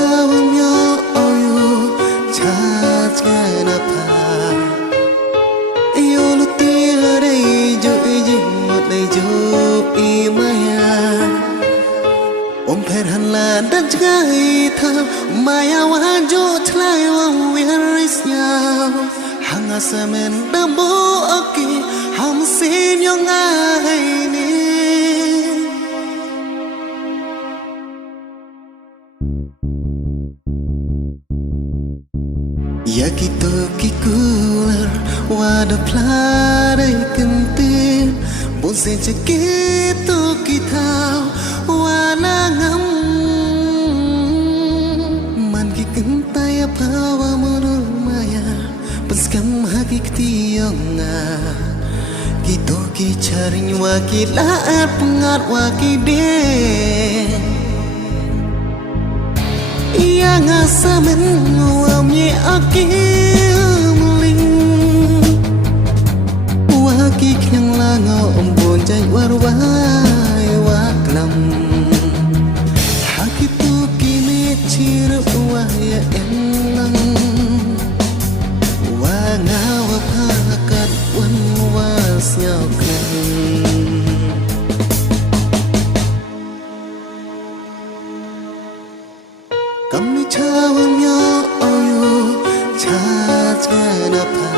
차우며 어유 찾아나 봐 요로 뛰어래 조이지 못래 조 이마야 옴페란 라단 차이 타 마야 와조 틀라요 위아리스야 항아사멘 담보 어기 함신 영아이니 Yakito kikular wada plarai kentin Bonse cekito kitau wana ngam Man ki kentai apawa munur maya Paskam hakikti yonga Kito ki carinya wakilaat pengat wakide Yang asamen nguamye akiling Wakik yang lango ombon jai warwai waklam Hakitu kini cirup waya enang Wangawa pakat wan was nyokang Kami 차우며 어유 찾아나 봐